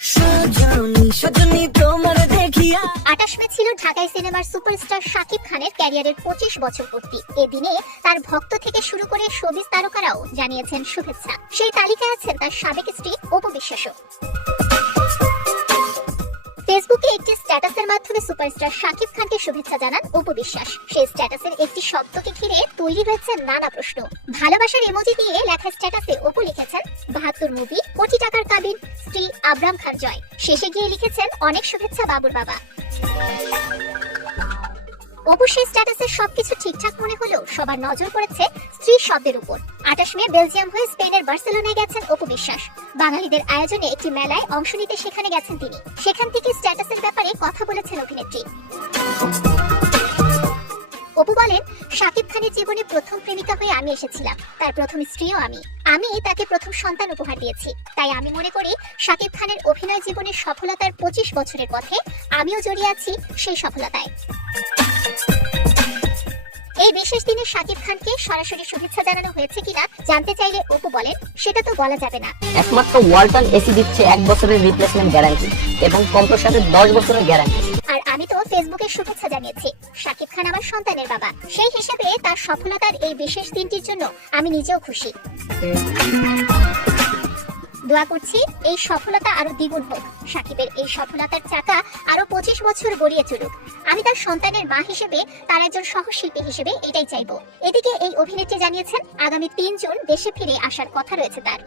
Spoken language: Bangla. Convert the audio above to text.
28 মে ছিল ঢাকায় সিনেমার সুপারস্টার শাকিব খানের ক্যারিয়ারের 25 বছর পূর্তি। এদিনে তার ভক্ত থেকে শুরু করে শোবিজ তারকারাও জানিয়েছেন শুভেচ্ছা। সেই তালিকায় আছেন তার সাবেক স্ত্রী অপু বিশ্বাসও। ফেসবুকে একটি স্ট্যাটাসের মাধ্যমে সুপারস্টার শাকিব খানকে শুভেচ্ছা জানান অপু বিশ্বাস। সেই স্ট্যাটাসের একটি শব্দকে ঘিরে তৈরি হয়েছে নানা প্রশ্ন। ভালোবাসার ইমোজি দিয়ে লেখা স্ট্যাটাসে অপু লিখেছেন 72 মুভি, কোটি টাকার কাবিন, স্ত্রী আবরাম খান জয়। শেষে গিয়ে লিখেছেন অনেক শুভেচ্ছা বাবুর বাবা। অপু সেই স্ট্যাটাসের সবকিছু ঠিকঠাক মনে হলেও সবার নজর পড়েছে স্ত্রীর শব্দের উপর। 28 মে বেলজিয়াম হয়ে স্পেনের বার্সেলোনায় গেছেন অপু বিশ্বাস। বাঙালিদের আয়োজনে একটি মেলায় অংশ নিতে সেখানে গেছেন তিনি। সেখান থেকে স্ট্যাটাসের ব্যাপারে কথা বলেছেন অভিনেত্রী। অপু বলেন, শাকিব খানের জীবনে প্রথম প্রেমিকা হয়ে আমি এসেছিলাম, তার প্রথম স্ত্রীও আমি তাকে প্রথম সন্তান উপহার দিয়েছি। তাই আমি মনে করি শাকিব খানের অভিনয় জীবনের সফলতার 25 বছরের পথে আমিও জড়িয়ে আছি সেই সফলতায়। এই বিশেষ দিনে শাকিব খানকে সরাসরি শুভেচ্ছা জানানো হয়েছে কিনা জানতে চাইলে অপু বলেন, সেটা তো বলা যাবে না। একমাত্র ওয়ালটন এসি দিচ্ছে 1 বছরের রিপ্লেসমেন্ট গ্যারান্টি এবং কম্প্রেসারের 10 বছরের গ্যারান্টি। আর আমি তো ফেসবুকে শুভেচ্ছা জানিয়েছি। শাকিব খান আমার সন্তানের বাবা, সেই হিসেবে তার সফলতার এই বিশেষ দিনটির জন্য আমি নিজেও খুশি। দোয়া করছি এই সফলতা আরো দ্বিগুণ হোক। শাকিবের এই সফলতার চাকা আরো 25 বছর গড়িয়ে চলুক। আমি তার সন্তানের মা হিসেবে, তার একজন সহশিল্পী হিসেবে এটাই চাইবো। এদিকে এই অভিনেত্রী জানিয়েছেন আগামী 3 জুন দেশে ফিরে আসার কথা রয়েছে তার।